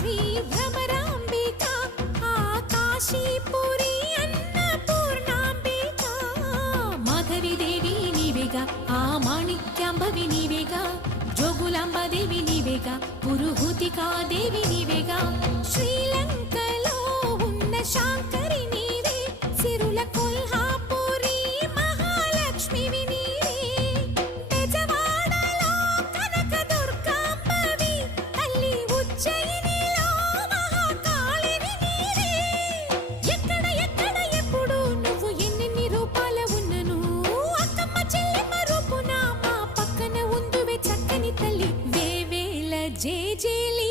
శ్రీ భ్రమరాంబిక ఆ కాశీపురి అన్నపూర్ణాంబిక మాధవి దేవి నీవేగా ఆ మాణిక్యాంబవి నీవేగా జోగులాంబ దేవి నీవేగా పురుహూతికా దేవి నీవేగా శ్రీలంకలో ఉన్న శాంకరి నీవే సిరుల కొల్హాపురి మహాలక్ష్మివి నీవే బెజవాడలో కనక దుర్గాంబవి తల్లి ఉజ్జయినిలో మహాకాళివి నీవే ఎక్కడ ఎక్కడ ఎప్పుడు నువ్వు ఎన్నెన్ని రూపాల ఉన్నను అక్కమ్మ చెల్లెమ్మ రూపున మా పక్కన ఉందువే చక్కని తల్లి వేవేల జేజేలి